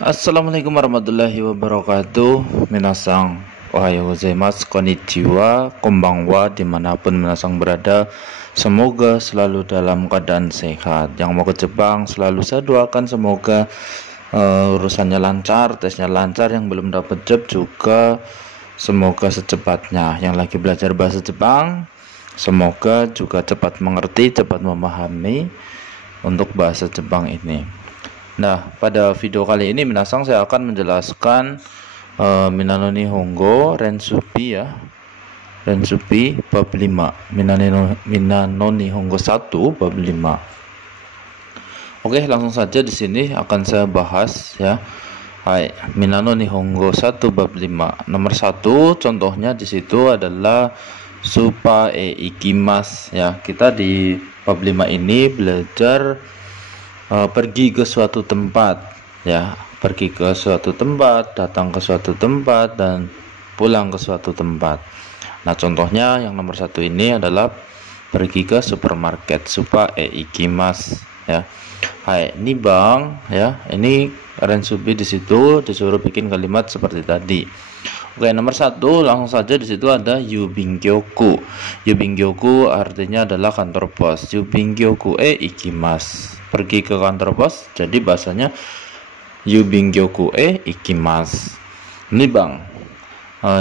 Assalamualaikum warahmatullahi wabarakatuh. Minasang ohayo gozaimasu, konnichiwa, konbanwa, dimanapun minasang berada. Semoga selalu dalam keadaan sehat. Yang mau ke Jepang selalu saya doakan semoga urusannya lancar, tesnya lancar. Yang belum dapat job juga semoga secepatnya. Yang lagi belajar bahasa Jepang semoga juga cepat mengerti, cepat memahami untuk bahasa Jepang ini. Nah, pada video kali ini minasang saya akan menjelaskan Minano Nihongo Rensubi ya. Rensubi bab 5. Minano Nihongo 1 bab 5. Oke, langsung saja di sini akan saya bahas ya. Hai, Minano Nihongo 1 bab 5. Nomor 1 contohnya di situ adalah supa ikimas ya. Kita di bab 5 ini belajar pergi ke suatu tempat ya, pergi ke suatu tempat, datang ke suatu tempat, dan pulang ke suatu tempat. Nah, contohnya yang nomor 1 ini adalah pergi ke supermarket, supa ikimas ya. Hai, ini bang ya, ini Rensubi di situ disuruh bikin kalimat seperti tadi. Oke, nomor 1 langsung saja di situ ada Yubingyoku. Yubingyoku artinya adalah kantor pos. Yubingyoku ikimas. Pergi ke kantor pos, jadi bahasanya Yubingyoku ikimas. Ini bang,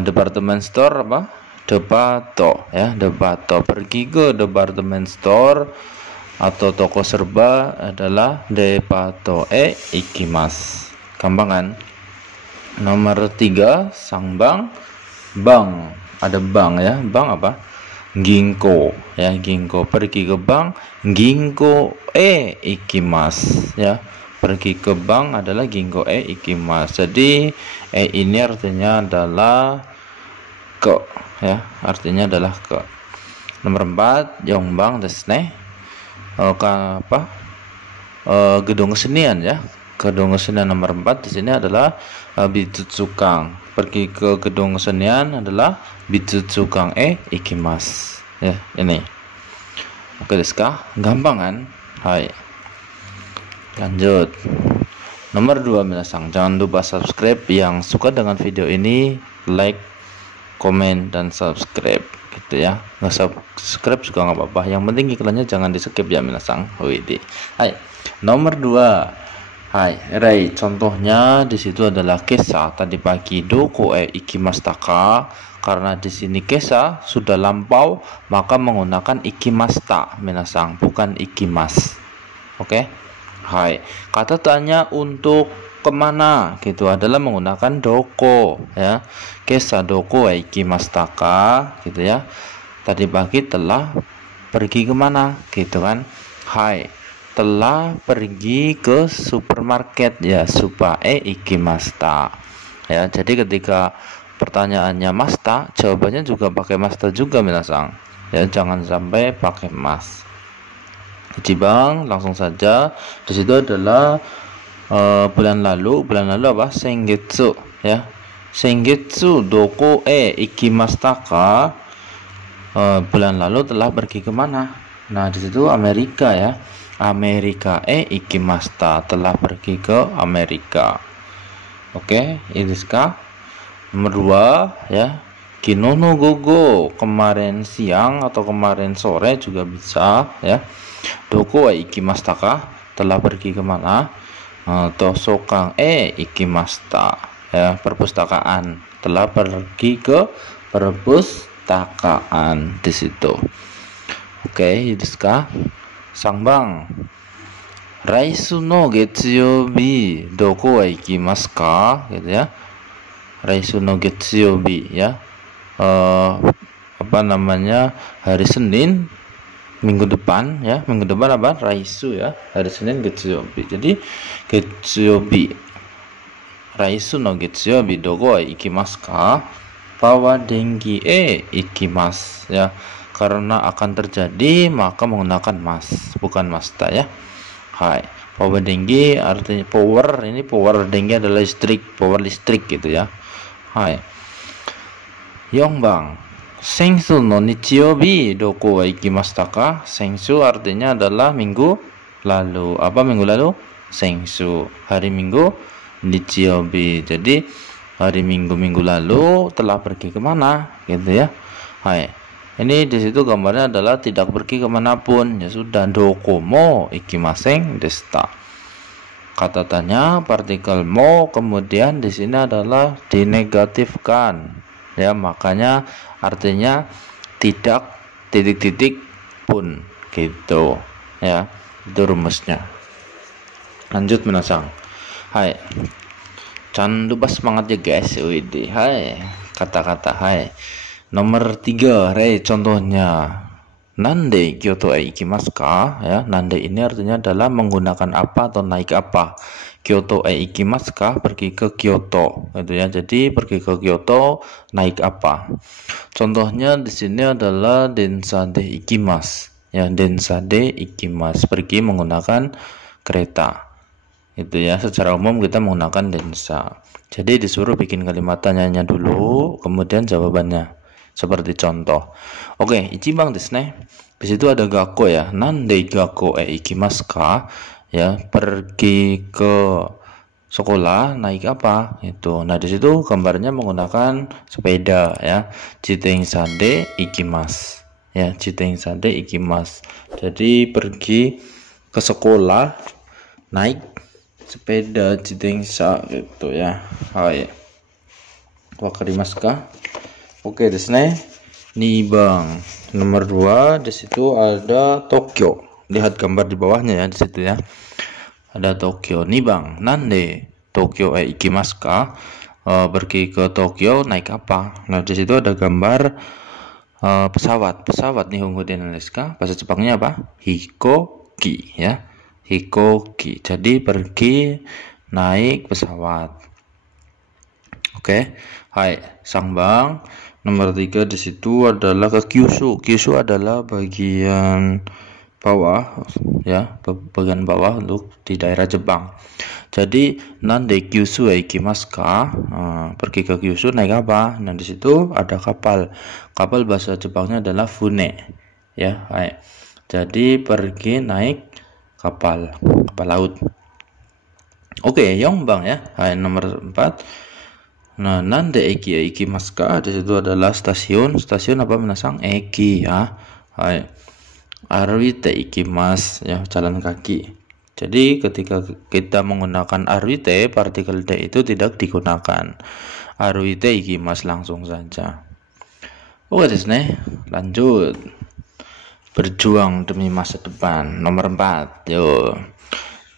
department store apa? Depato ya, depato. Pergi ke department store atau toko serba adalah depato ikimas. Gampang kan? Nomor 3 sang bank, ada bank ya, bank apa? Ginko ya, ginko. Pergi ke bank, ginko ikimas ya. Pergi ke bank adalah ginko ikimas. Jadi ini artinya adalah ke ya, artinya adalah ke. Nomor 4 yongbang desu ne. Gedung kesenian ya. Gedung kesenian nomor 4 di sini adalah Bitsukang. Pergi ke gedung kesenian adalah Bitsukang ikimas. Ya, ini. Oke, desu ka? Gampang kan? Hai. Lanjut. Nomor 2 minasang, jangan lupa subscribe. Yang suka dengan video ini, like, komen, dan subscribe gitu ya. Nggak subscribe juga nggak apa-apa. Yang penting iklannya jangan di skip ya minasang. Widi. Hai. Nomor 2. Hai, Rei. Contohnya di situ adalah kesa. Tadi pagi doko ikimashita ka. Karena di sini kesa sudah lampau, maka menggunakan ikimashita minasang, bukan ikimas. Oke. Hai. Kata tanya untuk kemana gitu adalah menggunakan doko ya. Kesa doko ikimashita ka gitu ya. Tadi pagi telah pergi kemana gitu kan. Hai, telah pergi ke supermarket ya, supa ikimashita ya. Jadi ketika pertanyaannya masta, jawabannya juga pakai masta juga minasang ya, jangan sampai pakai mas. Jadi bang, langsung saja di situ adalah bulan lalu apa? Sengetsu ya. Sengetsu doko ikimashita ka. Bulan lalu telah pergi kemana? Nah, di situ Amerika ya. Amerika ikimashita, telah pergi ke Amerika. Oke, iriska. Nomor 2 ya. Kino no gogo, kemarin siang atau kemarin sore juga bisa ya. Doko ikimashita ka, telah pergi kemana? Tosokang ikimashita ya, perpustakaan, telah pergi ke perpustakaan di situ. Oke, iriska. Sang bang, Raisu no Getsuyobi doko wa ikimasu ka gitu ya. Raisu no Getsuyobi ya. Hari Senin minggu depan ya. Minggu depan apa? Raisu ya. Hari Senin Getsuyobi. Jadi Getsuyobi. Raisu no Getsuyobi doko wa ikimasu ka? Bawa dengi ikimasu ya. Karena akan terjadi maka menggunakan mas, bukan masta ya. Hai, power dengi artinya power, ini power dengi adalah listrik, power listrik gitu ya. Hai. Yongbang, sensu no nichiyobi doko wa ikimashita ka? Sensu artinya adalah minggu lalu. Apa minggu lalu? Sensu, hari Minggu nichiobi. Jadi hari Minggu lalu telah pergi kemana, gitu ya. Hai. Ini di situ gambarnya adalah tidak pergi kemanapun. Ya sudah, dokomo ikimaseng desta. Kata tanya partikel mo kemudian di sini adalah dinegatifkan. Ya, makanya artinya tidak titik-titik pun gitu. Ya, itu rumusnya. Lanjut menasang. Hai. Jangan lupa semangat ya guys. Widih, hai. Kata-kata hai. Nomor 3, contohnya. Nande Kyoto e ikimasu ka? Ya, nande ini artinya adalah menggunakan apa atau naik apa. Kyoto e ikimasu ka? Pergi ke Kyoto, gitu ya. Jadi pergi ke Kyoto naik apa? Contohnya di sini adalah densa de ikimasu. Ya, densa de ikimasu, pergi menggunakan kereta. Itu ya, secara umum kita menggunakan densa. Jadi disuruh bikin kalimat tanyanya dulu, kemudian jawabannya seperti contoh. Oke, ichiban desu ne. Di situ ada gakko ya. Nande gakko e ikimasu ka? Ya, pergi ke sekolah naik apa? Itu. Nah, di situ gambarnya menggunakan sepeda ya. Jitensa de ikimasu. Ya, jitensa de ikimasu. Jadi pergi ke sekolah naik sepeda jitensa gitu ya. Hai. Wakarimasu ka? Oke, desu ne. Nibang. Nomor 2, di situ ada Tokyo. Lihat gambar di bawahnya ya, di situ ya. Ada Tokyo. Nibang. Nande Tokyo e ikimasu ka? Pergi ke Tokyo naik apa? Nah, di situ ada gambar pesawat. Pesawat nihongo den desu ka? Bahasa Jepangnya apa? Hikoki ya. Hikoki. Jadi pergi naik pesawat. Oke. Hai, sangbang. Nomor 3 di situ adalah ke Kyushu. Kyushu adalah bagian bawah ya, bagian bawah untuk di daerah Jepang. Jadi nande Kyushu ikimasu ka? Pergi ke Kyushu naik apa? Nah, di situ ada kapal. Kapal bahasa Jepangnya adalah fune ya. Hai. Jadi pergi naik kapal laut. Oke, Yongbang ya. Hai, nomor 4. Nah, nande eki ya ikimasu ka? Di situ adalah stasiun. Stasiun apa menasang? Eki ya. Hai. Aruite ikimasu ya, jalan kaki. Jadi ketika kita menggunakan aruite, partikel de itu tidak digunakan. Aruite ikimasu langsung saja. Oke, desu ne. Lanjut. Berjuang demi masa depan. Nomor 4. Yo.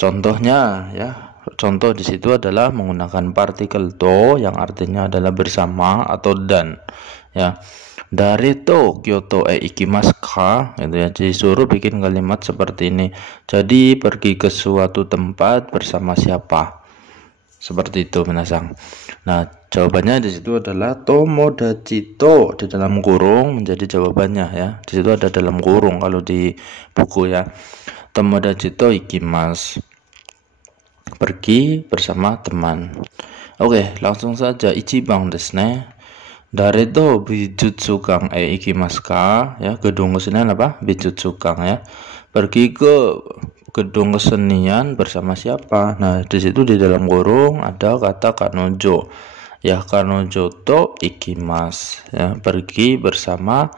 Contohnya ya. Contoh di situ adalah menggunakan partikel to yang artinya adalah bersama atau dan ya. Dari to Kyoto e ikimasu ka? Gitu ya. Jadi suruh bikin kalimat seperti ini. Jadi pergi ke suatu tempat bersama siapa? Seperti itu menasang. Nah, jawabannya di situ adalah tomodachi to di dalam kurung menjadi jawabannya ya. Di situ ada dalam kurung kalau di buku ya. Tomodachi to ikimasu. Pergi bersama teman. Oke, langsung saja. Ichiban desu ne. Dari to bijutsukan e ikimasu ka? Ya, gedung kesenian apa? Bijutsukan ya. Pergi ke gedung kesenian bersama siapa? Nah, di situ di dalam kurung ada kata kanojo. Ya, kanojo to ikimasu ya. Pergi bersama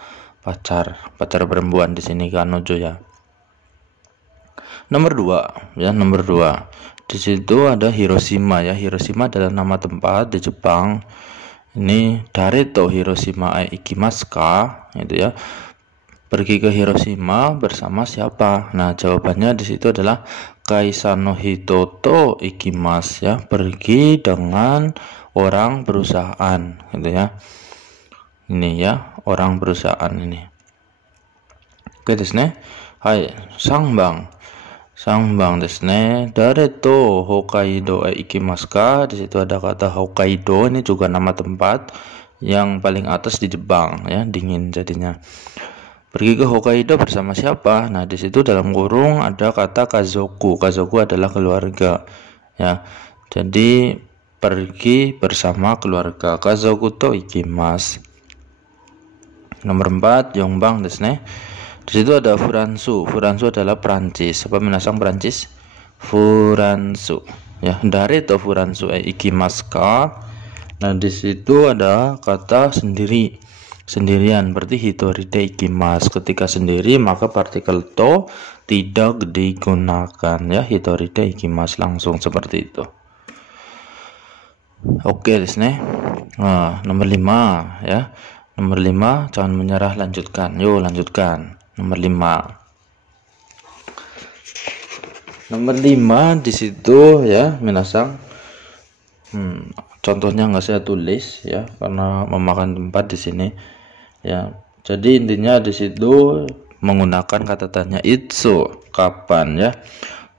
pacar perempuan di sini kanojo ya. Nomor 2 ya, nomor 2. Di situ ada Hiroshima ya. Hiroshima adalah nama tempat di Jepang. Ini Dareto Hiroshima e ikimasu ka? Itu ya. Pergi ke Hiroshima bersama siapa? Nah, jawabannya di situ adalah Kaisano hito to ikimasu ya. Pergi dengan orang perusahaan gitu ya. Ini ya, orang perusahaan ini. Oke, desu ne. Hai, sangbang. Sangbang desu ne. Dare to Hokkaido e ikimasu ka? Di situ ada kata Hokkaido, ini juga nama tempat yang paling atas di Jepang ya, dingin jadinya. Pergi ke Hokkaido bersama siapa? Nah, di situ dalam kurung ada kata kazoku. Kazoku adalah keluarga ya. Jadi pergi bersama keluarga. Kazoku to ikimasu. Nomor 4, Yongbang desu ne. Di situ ada Furansu. Furansu adalah Prancis. Apa menasang Prancis? Furansu. ya. Dare to furansu e ikimasu ka. Nah, di situ ada kata sendiri, sendirian, berarti hitori de ikimasu. Ketika sendiri maka partikel to tidak digunakan, ya. Hitori de ikimasu, langsung seperti itu. Oke, desu ne. Nah, nomor 5 ya. Nomor 5, jangan menyerah, lanjutkan. Yuk, lanjutkan. Nomor 5. Nomor 5 di situ ya, minasang. Contohnya nggak saya tulis ya, karena memakan tempat di sini ya. Jadi intinya di situ menggunakan kata tanya itsu, kapan ya.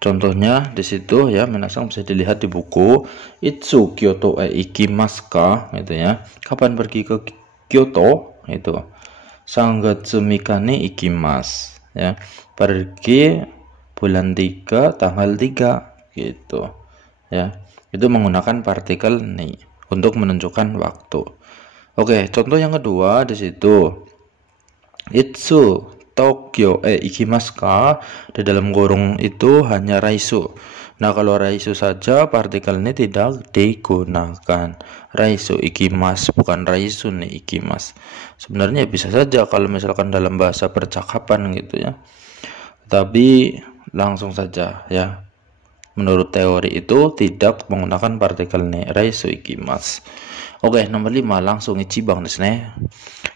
Contohnya di situ ya, minasang bisa dilihat di buku. Itsu Kyoto e ikimasu ka, gitu ya. Kapan pergi ke Kyoto? Itu. Sangatsu mika ni ikimasu, ya. Pergi bulan 3 tanggal 3, gitu. Ya. Itu menggunakan partikel ni untuk menunjukkan waktu. Oke, contoh yang kedua di situ. Itsu Tokyo ikimasu ka, di dalam kurung itu hanya raisu. Nah, kalau raisu saja partikel ini tidak digunakan. Raisu ikimasu, bukan raisu nih ikimasu. Sebenarnya bisa saja kalau misalkan dalam bahasa percakapan gitu ya. Tapi langsung saja ya. Menurut teori itu tidak menggunakan partikel ni raisu ikimasu. Oke, nomor 5 langsung ichibang desu ne.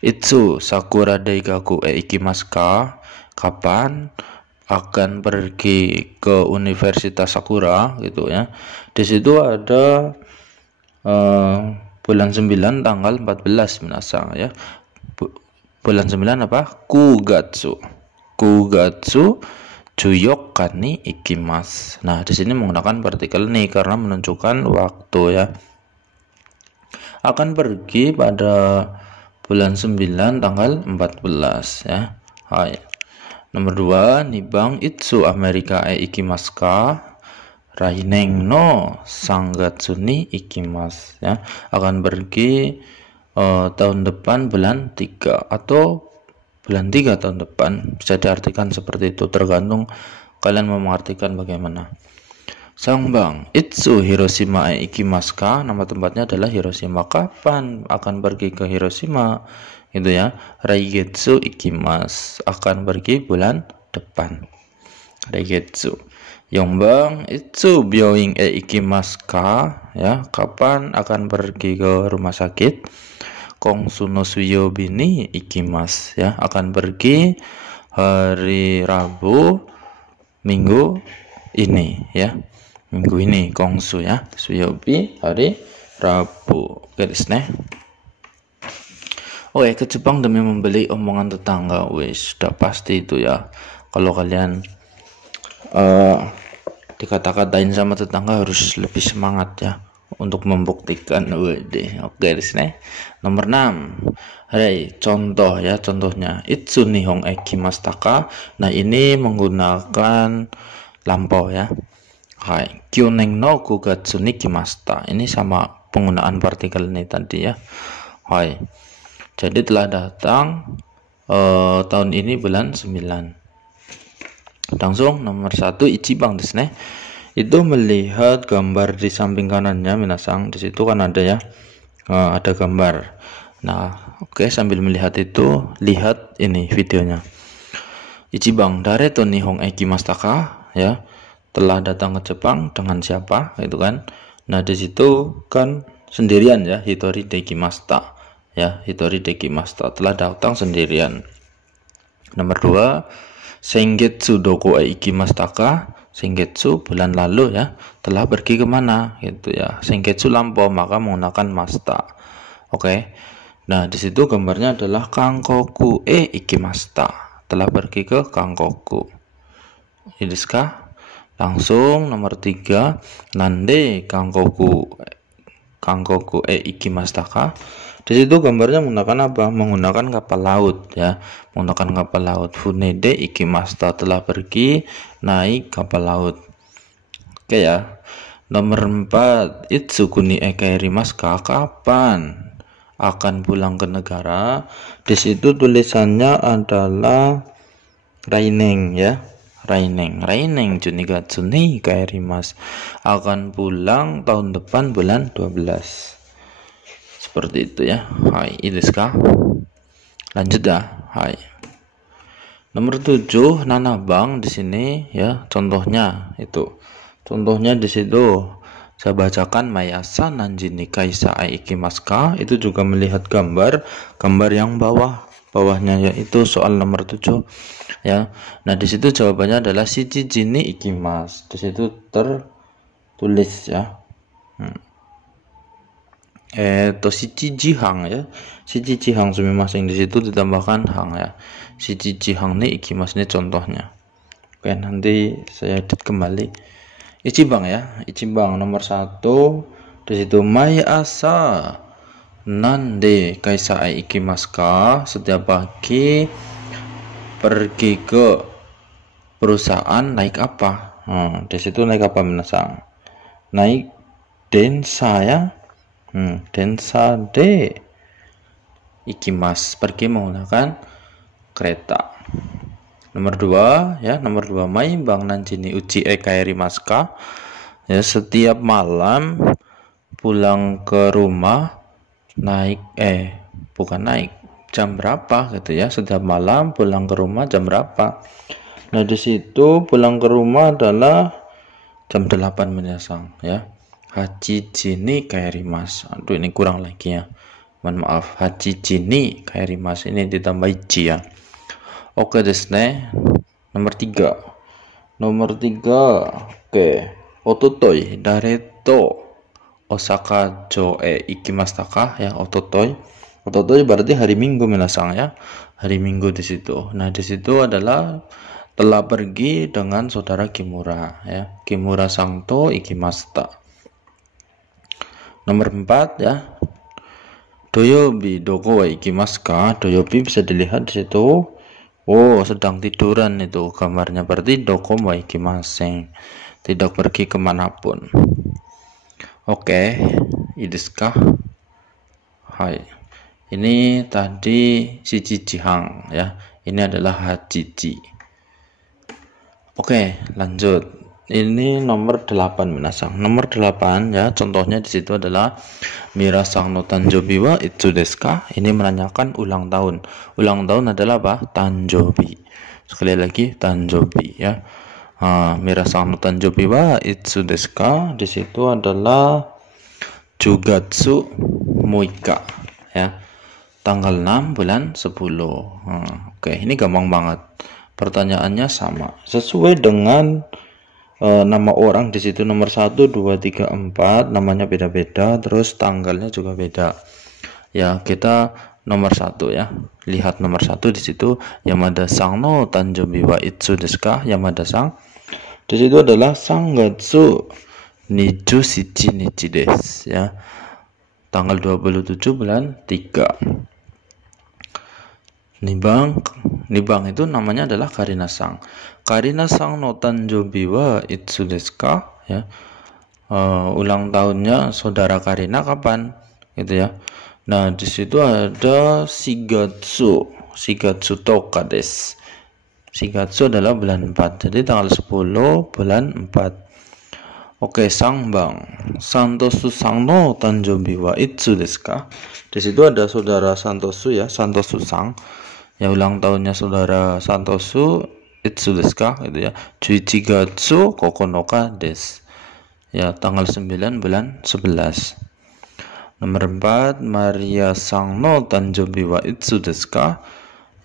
Itsu sakura daigaku ikimasu ka? Kapan akan pergi ke Universitas Sakura, gitu ya. Di situ ada bulan 9 tanggal 14 minasang ya. Bulan 9 apa? Kugatsu. Kugatsu Juyok ni ikimasu. Nah, di sini menggunakan partikel ni karena menunjukkan waktu ya. Akan pergi pada bulan 9 tanggal 14 ya. Hai. Nomor 2, nibang itsu Amerika ikimasu ka? Raineng no sangatsu ni ikimasu ya. Akan pergi tahun depan bulan 3 atau bulan 3 tahun depan, bisa diartikan seperti itu, tergantung kalian mau mengartikan bagaimana. Sangbang, itsu Hiroshima ikimasu ka? Nama tempatnya adalah Hiroshima. Kapan akan pergi ke Hiroshima? Itu ya. Raigetsu ikimasu, akan pergi bulan depan. Raigetsu. Yongbang, itsu Byoing ikimasu ka? Ya, kapan akan pergi ke rumah sakit? Kongsu no suyobi ni ikimasu ya, akan pergi hari Rabu minggu ini ya. Minggu ini kongsu ya, suyobi hari Rabu. Oke, desu ne. Oke, ke Jepang demi membeli omongan tetangga. Wis, sudah pasti itu ya. Kalau kalian dikata-katain sama tetangga harus lebih semangat ya untuk membuktikan. Oke, desu ne. Nomor 6. Hai, contoh ya, contohnya. Itsu nihon ikimashita ka? Nah, ini menggunakan lampau ya. Hai, kyoneng no 9 gatsu ni kimashita. Ini sama penggunaan partikel ini tadi ya. Hai. Jadi telah datang tahun ini bulan 9. Langsung nomor 1, ichibang desu ne. Itu melihat gambar di samping kanannya minasang. Di situ kan ada ya. Ada gambar. Nah, oke, sambil melihat itu, lihat ini videonya. Ichibang dare to nihon ikimashita ka? Ya. Telah datang ke Jepang dengan siapa, gitu kan. Nah, di situ kan sendirian ya, hitori de ikimashita ya, hitori de ikimashita, telah datang sendirian. Nomor 2, sengetsu doko ikimashita ka? Sengetsu bulan lalu ya, telah pergi kemana, gitu ya. Sengetsu lampau, maka menggunakan mashita. Oke. Nah, di situ gambarnya adalah Kangkoku ikimashita, telah pergi ke Kangkoku. Ini desu. Langsung nomor 3, nande Kangkoku ikimashita ka? Di situ gambarnya menggunakan apa? Menggunakan kapal laut ya, menggunakan kapal laut. Funede ikimashita, telah pergi naik kapal laut. Oke ya. Nomor 4, itsuku ni kaerimasu ka? Kapan akan pulang ke negara? Di situ tulisannya adalah raineng ya. Raineng Juniga Juni kairimas. Akan pulang tahun depan bulan 12. Seperti itu ya. Hai, ideska. Lanjut ya. Hai. Nomor 7, nanabang di sini ya. Contohnya itu. Contohnya di situ saya bacakan mayasa nanjini kaisa ikimaska. Itu juga melihat gambar yang bawahnya yaitu soal nomor 7 ya. Nah, di situ jawabannya adalah shichi jini ikimas. Di situ tertulis ya. Shichi jihang ya. Shichi jihang sumimasen, di situ ditambahkan hang ya. Shichi jihang nih ikimas nih contohnya. Oke, nanti saya edit kembali. Ichibang ya. Ichibang nomor 1. Di situ mai asa nande kaisa ikimasu ka. Setiap pagi pergi ke perusahaan naik apa? Di situ naik apa minasang? Naik densa ya. Densa de ikimasu, pergi menggunakan kereta. Nomor 2 ya, nomor 2 mai bang nanjini uchi kairimasu ka. Ya, setiap malam pulang ke rumah naik jam berapa gitu ya. Setiap malam pulang ke rumah jam berapa? Nah, di situ pulang ke rumah adalah jam 8 minasang ya. Hachiji ni kairimasu. Aduh, ini kurang lagi ya. Mohon maaf. Hachiji ni kairimasu, ini ditambah ichi ya. Oke desne. Nomor 3. Oke. Ototoi dareto Osaka jo ikimashita ka ya. Ototoi berarti hari Minggu minasang ya. Hari Minggu di situ. Nah, di situ adalah telah pergi dengan saudara Kimura ya. Kimura sangto ikimashita. Nomor 4 ya. Doyobi doko wa ikimasu ka. Doyobi bisa dilihat di situ. Oh, sedang tiduran itu gambarnya. Berarti doko wa ikimasen. Tidak pergi kemanapun. Oke, ideska. Hai. Ini tadi shichi jihang ya. Ini adalah hachiji. Oke, lanjut. Ini nomor 8 minasang. Nomor 8 ya, contohnya di situ adalah mirasang no tanjobi wa itsu desu ka? Ini menanyakan ulang tahun. Ulang tahun adalah apa? Tanjobi. Sekali lagi tanjobi ya. Mirasang no tanjobi wa itsu desu ka? Di situ adalah Jugatsu Muika ya. Tanggal 6 bulan 10. Oke, ini gampang banget. Pertanyaannya sama. Sesuai dengan nama orang di situ, nomor 1, 2, 3, 4 namanya beda-beda, terus tanggalnya juga beda ya. Kita nomor 1 ya, lihat nomor 1 di situ Yamada sang no tanjobi wa itsu desu ka. Yamada sang di situ adalah Sangatsu 27 nichi desu ya, tanggal 27 bulan 3. Nibang itu namanya adalah Karina sang no tanjobi wa itsu desu ka ya. Ulang tahunnya saudara Karina kapan gitu ya. Nah, di situ ada Shigatsu toka desu. Shigatsu adalah bulan 4, jadi tanggal 10 bulan 4. Oke, Sangbang Santosu sang no tanjobi wa itsu desu ka. Di situ ada saudara Santosu ya, Santosu sang ya, ulang tahunnya saudara Santosu itsu desu ka gitu ya. 11 gatsu kokonoka desu ya, tanggal 9 bulan 11. Nomor 4 Maria sang no tanjobi wa itsu desu ka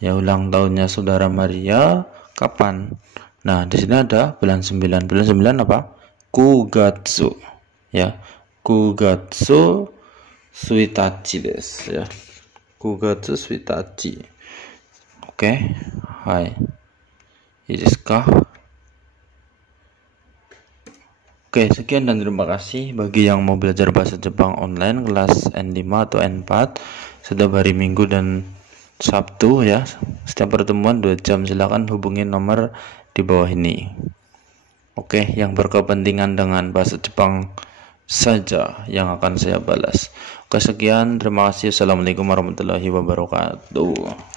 ya, ulang tahunnya saudara Maria kapan? Nah, di sini ada bulan 9. Bulan 9 apa? Kugatsu ya. Kugatsu suitachi desu ya. Kugatsu suitachi. Oke, hai. Ideska. Oke, sekian dan terima kasih bagi yang mau belajar bahasa Jepang online kelas N5 atau N4 setiap hari Minggu dan Sabtu ya. Setiap pertemuan 2 jam, silakan hubungi nomor di bawah ini. Oke, yang berkepentingan dengan bahasa Jepang saja yang akan saya balas. Oke, sekian, terima kasih. Assalamualaikum warahmatullahi wabarakatuh.